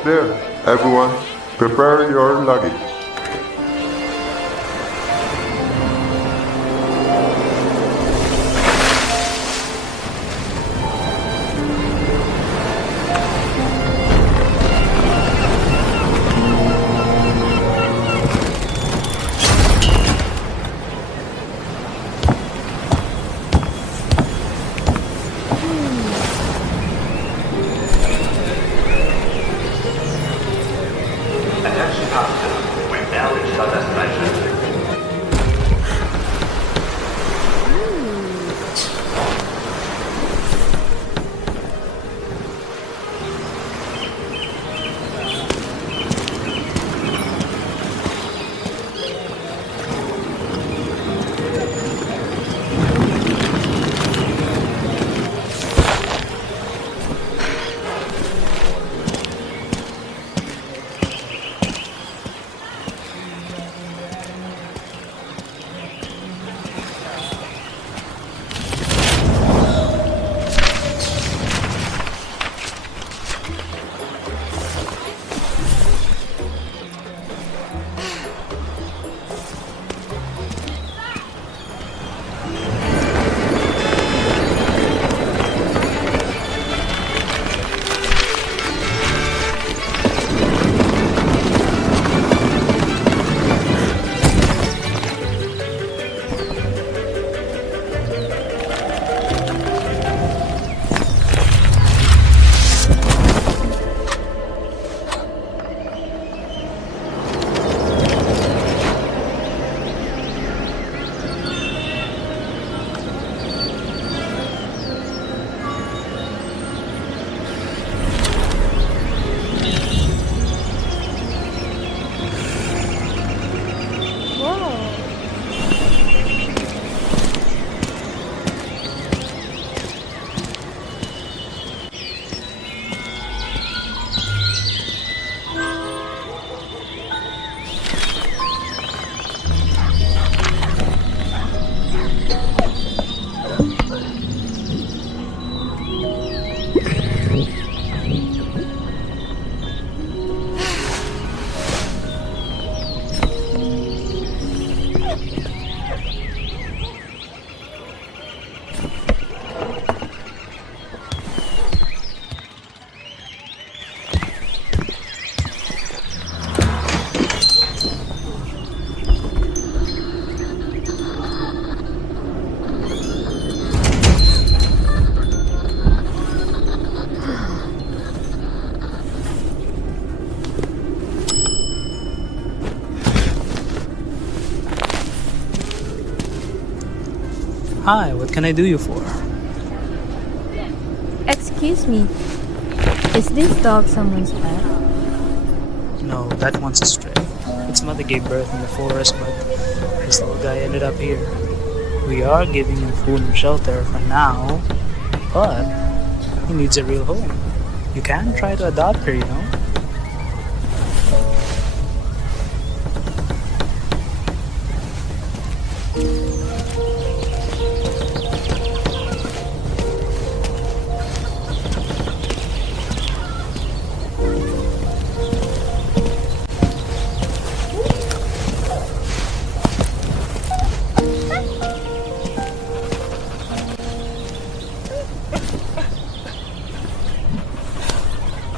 almost there. Everyone, prepare your luggage. Attention passengers, we've now reached our destination. Hi, what can I do you for? Excuse me, is this dog someone's pet? No, that one's a stray. Its mother gave birth in the forest, but this little guy ended up here. We are giving him food and shelter for now, but he needs a real home. You can try to adopt her, you know?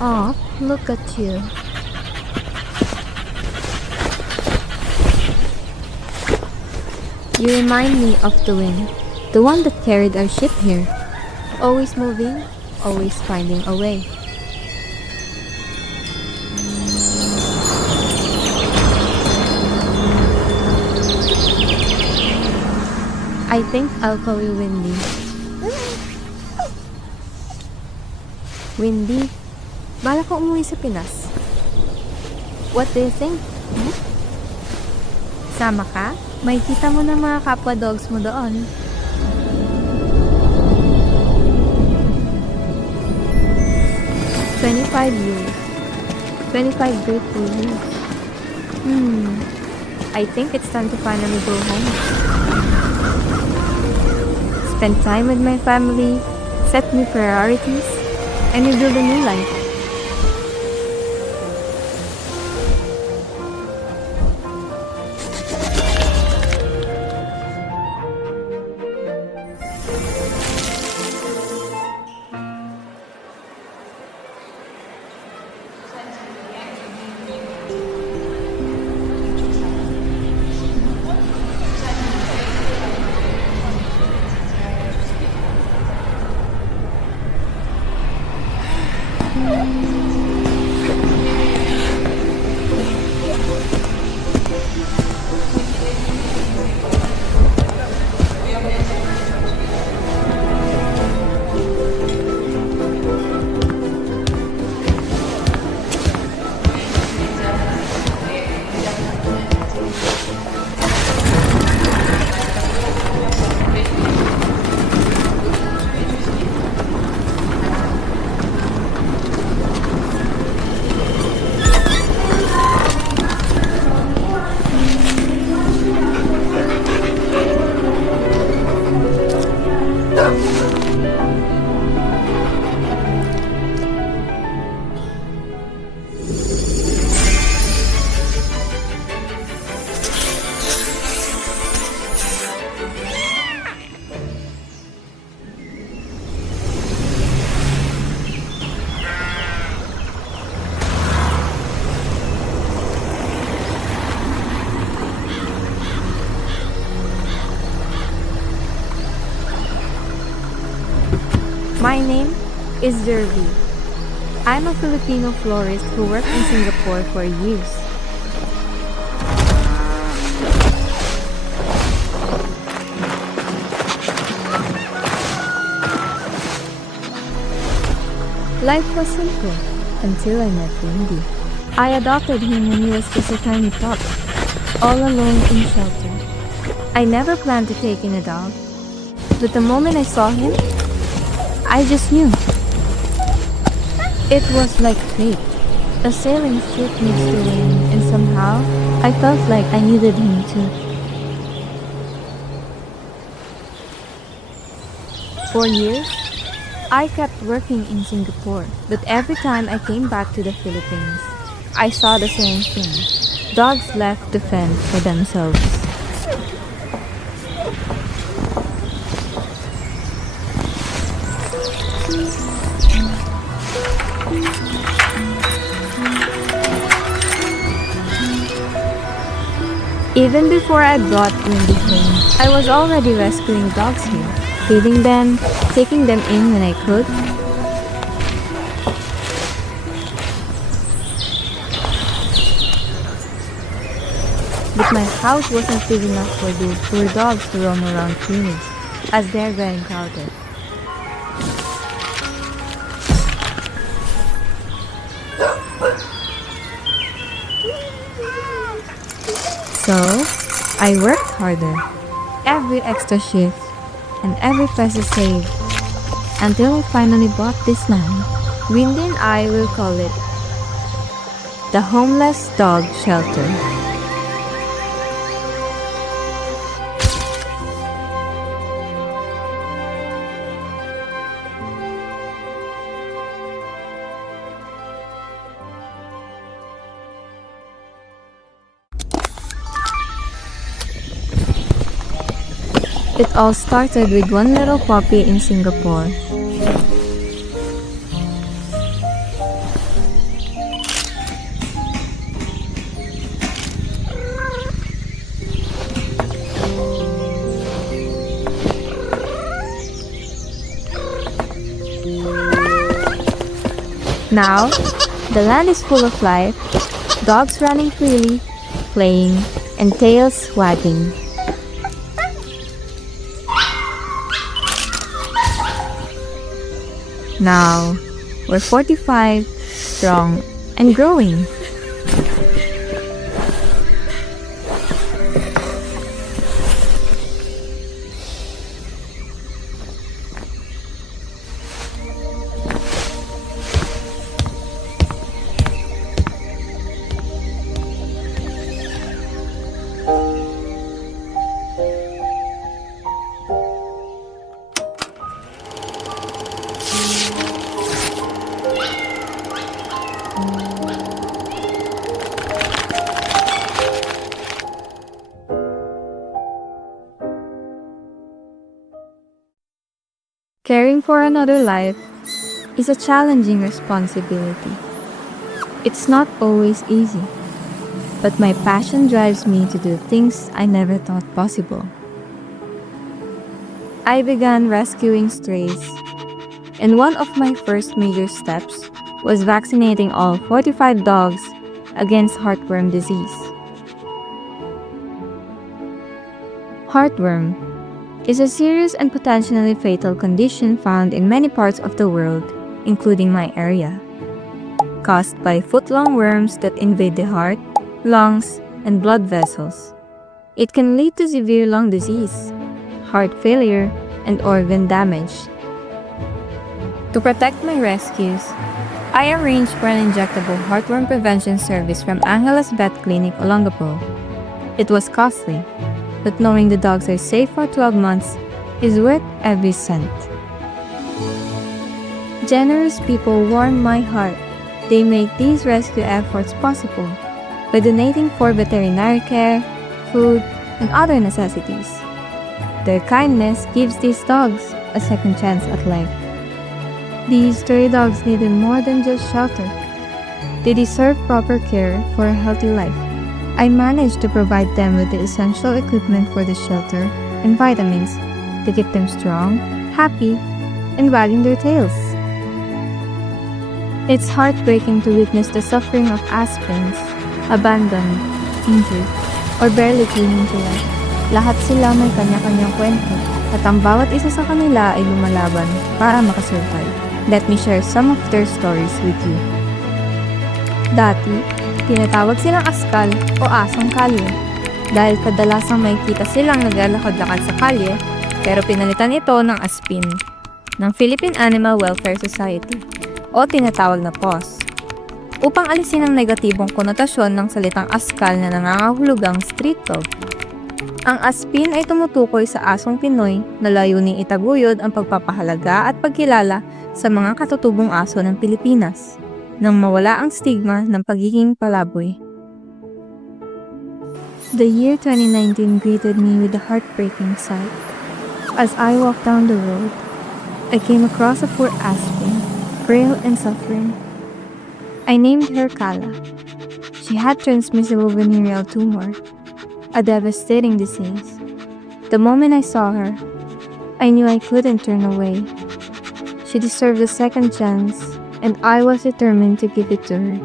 Aw, look at you. You remind me of the wind, the one that carried our ship here. Always moving, always finding a way. I think I'll call you Windy. Windy, bala ko umuwi sa Pinas. What do you think? Sama ka? May kita mo ng mga kapwa dogs mo doon. $25. 25 grateful years. I think it's time to finally go home. Spend time with my family, set new priorities, and rebuild a new life. My name is Derby. I'm a Filipino florist who worked in Singapore for years. Life was simple until I met Wendy. I adopted him when he was just a tiny pup, all alone in shelter. I never planned to take in a dog, but the moment I saw him, I just knew. It was like fate. A sailing ship needs to wind, and somehow I felt like I needed him too. For years, I kept working in Singapore, but every time I came back to the Philippines, I saw the same thing. Dogs left to fend for themselves. Even before I brought Wendy home, I was already rescuing dogs here, feeding them, taking them in when I could. But my house wasn't big enough for these poor dogs to roam around freely, as they're very crowded. So, I worked harder, every extra shift, and every peso saved, until I finally bought this land. Wendy and I will call it the Homeless Dog Shelter. It all started with one little puppy in Singapore. Now, the land is full of life, dogs running freely, playing, and tails wagging. Now, we're 45, strong, and growing. Caring for another life is a challenging responsibility. It's not always easy, but my passion drives me to do things I never thought possible. I began rescuing strays, and one of my first major steps was vaccinating all 45 dogs against heartworm disease. Heartworm is a serious and potentially fatal condition found in many parts of the world, including my area. Caused by foot-long worms that invade the heart, lungs, and blood vessels. It can lead to severe lung disease, heart failure, and organ damage. To protect my rescues, I arranged for an injectable heartworm prevention service from Angeles Vet Clinic, Olongapo. It was costly, but knowing the dogs are safe for 12 months is worth every cent. Generous people warm my heart. They make these rescue efforts possible by donating for veterinary care, food, and other necessities. Their kindness gives these dogs a second chance at life. These stray dogs needed more than just shelter. They deserve proper care for a healthy life. I managed to provide them with the essential equipment for the shelter and vitamins to keep them strong, happy, and wagging their tails. It's heartbreaking to witness the suffering of aspins, abandoned, injured, or barely clinging to life. Lahat sila may kanya-kanyang kwento, at ang bawat isa sa kanila ay lumalaban para makasurvive. Let me share some of their stories with you. Dati, tinatawag silang askal o asong kalye dahil kadalasang makikita silang naglalakad-lakad sa kalye, pero pinalitan ito ng aspin ng Philippine Animal Welfare Society o tinatawag na Paws upang alisin ang negatibong konotasyon ng salitang askal na nangangahulugang street dog. Ang aspin ay tumutukoy sa asong Pinoy na layuning itaguyod ang pagpapahalaga at pagkilala sa mga katutubong aso ng Pilipinas nang mawala ang stigma ng pagiging palaboy. The year 2019 greeted me with a heartbreaking sight. As I walked down the road, I came across a poor aspen, frail and suffering. I named her Kala. She had transmissible venereal tumor, a devastating disease. The moment I saw her, I knew I couldn't turn away. She deserved a second chance, and I was determined to give it to her.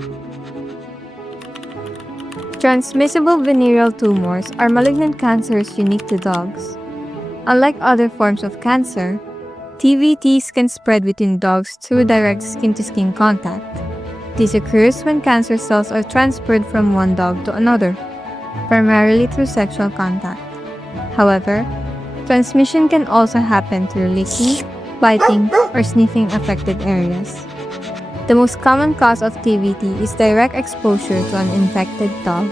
Transmissible venereal tumors are malignant cancers unique to dogs. Unlike other forms of cancer, TVTs can spread between dogs through direct skin-to-skin contact. This occurs when cancer cells are transferred from one dog to another, primarily through sexual contact. However, transmission can also happen through licking, biting, or sniffing affected areas. The most common cause of TVT is direct exposure to an infected dog.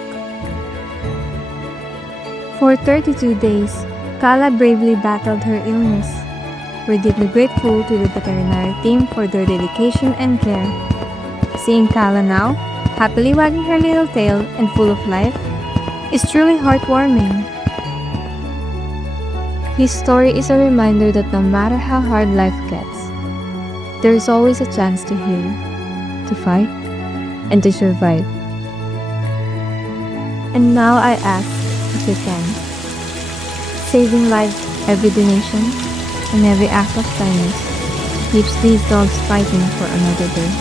For 32 days, Kala bravely battled her illness. We're deeply grateful to the veterinary team for their dedication and care. Seeing Kala now, happily wagging her little tail and full of life, is truly heartwarming. His story is a reminder that no matter how hard life gets, there is always a chance to heal, to fight, and to survive. And now I ask if you can. Saving lives, every donation, and every act of kindness keeps these dogs fighting for another day.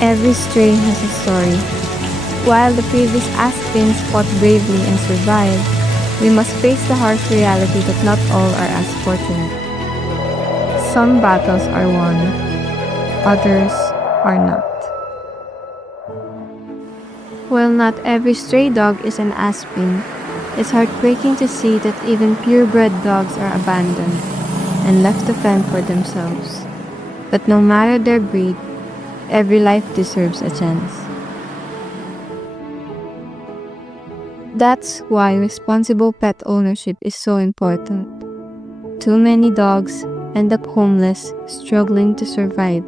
Every stray has a story. While the previous aspins fought bravely and survived, we must face the harsh reality that not all are as fortunate. Some battles are won, others are not. While not every stray dog is an aspin, it's heartbreaking to see that even purebred dogs are abandoned and left to fend for themselves. But no matter their breed, every life deserves a chance. That's why responsible pet ownership is so important. Too many dogs end up homeless, struggling to survive.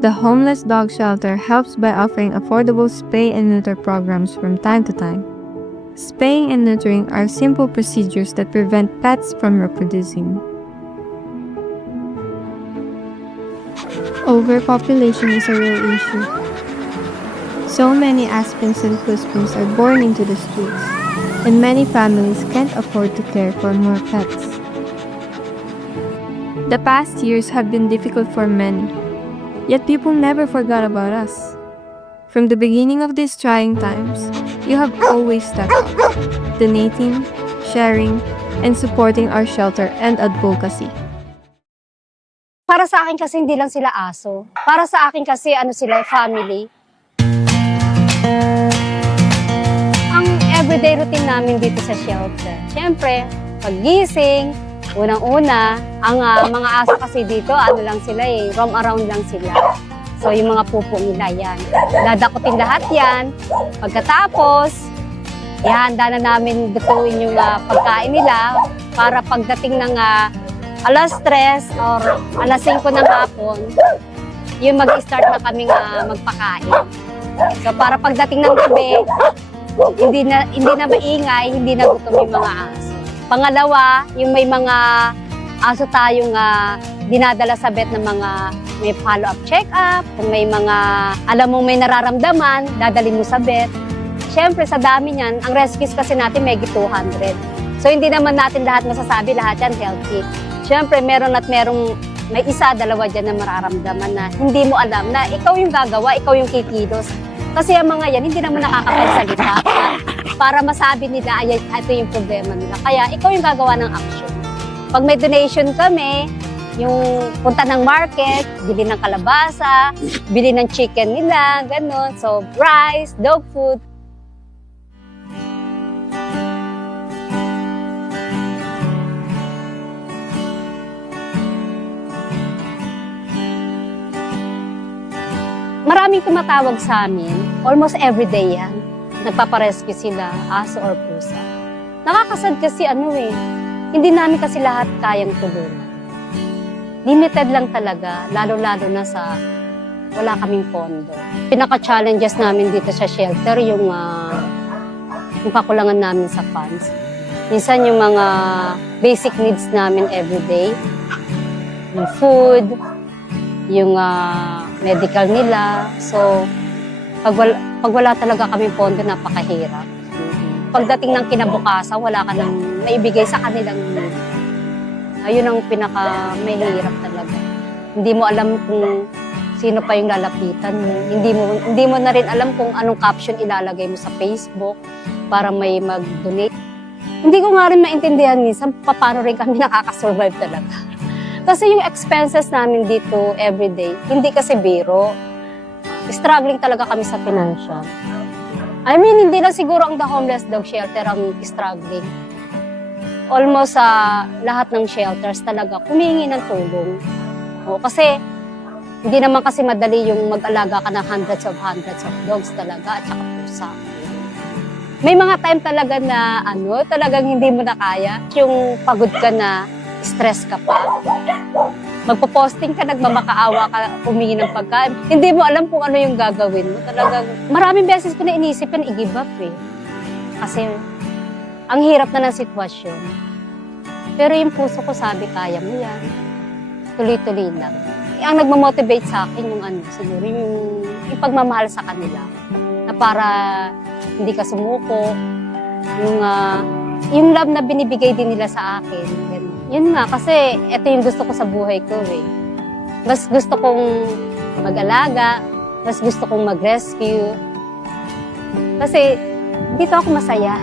The Homeless Dog Shelter helps by offering affordable spay and neuter programs from time to time. Spaying and neutering are simple procedures that prevent pets from reproducing. Overpopulation is a real issue. So many aspins and puspins are born into the streets, and many families can't afford to care for more pets. The past years have been difficult for many, yet people never forgot about us. From the beginning of these trying times, you have always stepped up, donating, sharing, and supporting our shelter and advocacy. Para sa akin kasi hindi lang sila aso. Para sa akin kasi sila, family. Ang everyday routine namin dito sa shelter. Siyempre, paggising, unang-una, ang mga aso kasi dito, lang sila roam around lang sila. So, yung mga pupo nila, yan. Dadakutin lahat yan. Pagkatapos, ihanda na namin dutuin yung pagkain nila para pagdating ng alas 3 or alas 5 ng hapon, yung mag-start na kaming magpakain. So, para pagdating ng gabi, hindi na maingay, hindi na gutom yung mga aso. Pangalawa, yung may mga aso tayong dinadala sa vet ng mga may follow-up check-up, kung may mga alam mong may nararamdaman, dadalhin mo sa vet. Siyempre, sa dami niyan, ang rescues kasi natin may 200. So, hindi naman natin lahat masasabi, lahat yan healthy. Siyempre, may isa, dalawa dyan na mararamdaman na hindi mo alam na ikaw yung gagawa, ikaw yung kikilos. Kasi ang mga yan, hindi naman nakakapagsalita para masabi nila, ay, ito yung problema nila. Kaya ikaw yung gagawa ng action. Pag may donation kami, yung punta ng market, bili ng kalabasa, bili ng chicken nila, gano'n. So, rice, dog food. Maraming tumatawag sa amin, almost everyday yan. Nagpaparescue sila, aso or pusa. Nakakasad kasi hindi namin kasi lahat kayang tulungan. Limited lang talaga, lalo-lalo na sa wala kaming pondo. Pinaka-challenges namin dito sa shelter, yung kakulangan namin sa funds. Minsan yung mga basic needs namin everyday, yung food, yung medical nila. So, pag wala talaga kaming pondo, napakahirap. Pagdating ng kinabukasan, wala ka nang maibigay sa kanilang need. Ayun ang pinaka-mahirap talaga. Hindi mo alam kung sino pa yung lalapitan mo. Hindi mo na rin alam kung anong caption ilalagay mo sa Facebook para may mag-donate. Hindi ko nga rin maintindihan minsan paano rin kami nakakasurvive talaga. Kasi yung expenses namin dito everyday, hindi kasi biro. Struggling talaga kami sa financial. I mean, hindi lang siguro ang The Homeless Dog Shelter ang struggling. Almost sa lahat ng shelters talaga humihingi ng tulong. Kasi hindi naman kasi madali yung mag-alaga ka ng hundreds of dogs talaga at saka pusa. May mga time talaga na talagang hindi mo na kaya. Yung pagod ka na, stress ka pa. Magpo-posting ka, nagmamakaawa ka, humingi ng pagkain. Hindi mo alam kung ano yung gagawin mo. Talagang maraming beses ko na inisip na i-give up Kasi ang hirap na ng sitwasyon. Pero yung puso ko sabi, kaya mo yan. Tuloy-tuloy lang. Ang nagmamotivate sa akin yung siguro yung pagmamahal sa kanila. Na para hindi ka sumuko. Yung love na binibigay din nila sa akin. Yun nga, kasi ito yung gusto ko sa buhay ko Mas gusto kong mag-alaga, mas gusto kong mag-rescue. Kasi dito ako masaya.